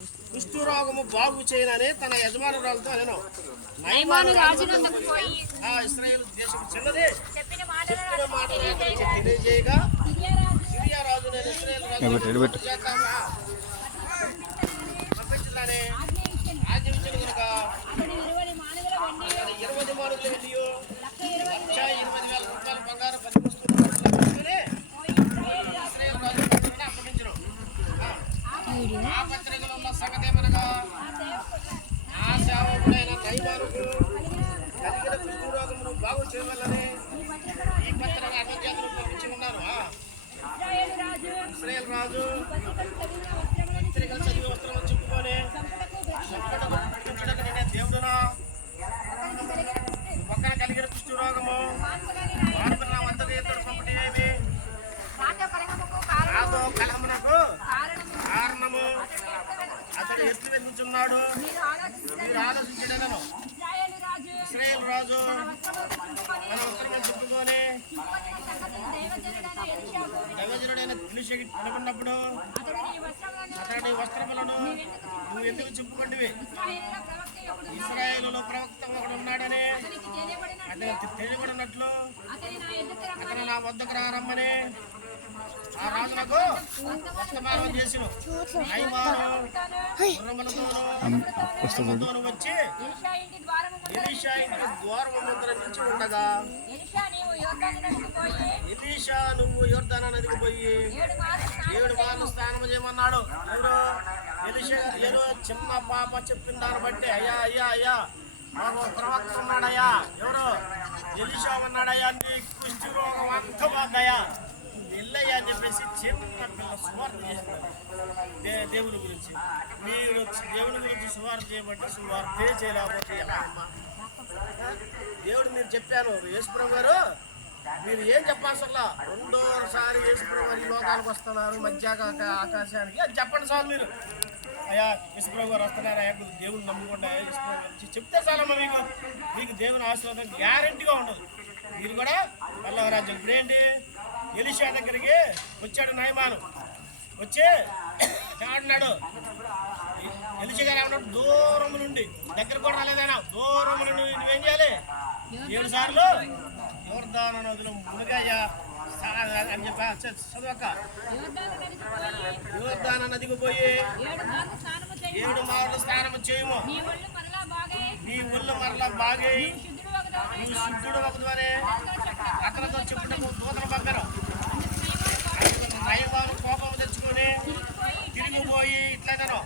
కుష్ఠరోగము బాగు చేయనని తన యజమానురాలతో అనెను. నయమాను రాజునందుకు పోయి ఇశ్రాయేలు దేశం చిన్నది చెప్పిన మాటలు తెలియజేయగా సిరియా రాజు నేను ఇశ్రాయేలు రాజు పంపించాలని ఆజ్ఞించిన కనుక 20 మానుగుల వెండి 1,20,000 రూపాయల బంగారం ఇశ్రాయేలు రాజు అప్పగించను. ఆ పత్రికలో ఉన్న సంగతి ఏమనగా ఆ సేవకుడైన నయమానుకు కలిగిన కుష్ఠరోగమును బాగు చేయవలని ఈ పత్రిక అన్యజాతులకు పంపించి ఉన్నారు. ఇశ్రాయేలు రాజు పత్రికలు చదివి వస్త్రము చెప్పుకొని సంకటకు నేనే దేవుడునా పక్కన కలిగిన కుష్ఠరోగము మార్పు నా వద్దకు ఇద్దరు పంపిణీ ఏమి నాతో కలహమునకు కారణము అతడు ఎట్లు వెళ్తున్నాడు మీరు ఆలోచించడను. ఇశ్రాయేలు రాజు తన ఉత్తరం చెప్పుకొని దైవజనుడైన ఎలీషా కనుగొన్నప్పుడు అతడి వస్త్రములను నువ్వు ఎందుకు చెప్పుకుంటివి? ఇశ్రాయేలులో ప్రవక్త ఒకడు ఉన్నాడని అతను తెలియబడినట్లు అతను నా వద్దకు రమ్మని ఆ రాజులకు వర్తమానం చేసిన వచ్చి ఎలీషా ఇంటి ద్వారము ముందర నుంచి ఉండగా ఎలీషా నువ్వు యోర్దాను నదికి పోయి 7 మార్లు స్నానం చేయమన్నాడు. ఎవరు? ఎలీషా ఏదో చిన్న పాప చెప్పిన దాన్ని బట్టి అయ్యా అయ్యా అయ్యా మాకు ప్రవక్త ఉన్నాడయ్యా. ఎవరు? ఎలీషా ఉన్నాడయ్యా. నీ కుష్ఠరోగం అంత బాగుందయ్యా వెళ్ళయ్యా అని చెప్పేసి చిన్న పిల్ల సువార్త చేస్తున్నారు. దేవుని గురించి మీరు దేవుని గురించి సువార్త చేయబట్టి సువార్తే చేయలేకపోతే ఎలా అమ్మా? దేవుడు మీరు చెప్పారు యేసుప్రభు గారు మీరు ఏం చెప్పాల్సల్లా రెండోసారి యేసుప్రభు గారు ఈ లోకానికి వస్తున్నారు మధ్య ఆకాశానికి అది చెప్పండి చాలు. మీరు అయ్యా యేసుప్రభు గారు వస్తున్నారా దేవుని నమ్ముకుండా యేసుప్రభు గురించి చెప్తే చాలమ్మా మీకు దేవుని ఆశీర్వాదం గ్యారెంటీగా ఉండదు. మీరు కూడా పల్లవరాజ్యం ఇప్పుడేంటి ఎలీషా దగ్గరికి వచ్చాడు నయమాను. వచ్చి అన్నాడు ఎలీషా గారు ఏమన్నాడు దూరం నుండి దగ్గర కూడా రాలేదైనా దూరం నుండి నువ్వేం చేయాలి 7 సార్లు యోర్దాను నదిలో మునిగాయ్యా అని చెప్పా చదువక్క. యోర్దాను నదికి పోయి 7 మార్లు స్నానం చేయము నీ ఒళ్ళు మరలా బాగా నువ్వు శుద్ధుడు ఒకదానే అతనితో చెప్పిన దూతల పక్కన నయమాను కోపం తెచ్చుకొని తిరిగిపోయి ఇట్లయినా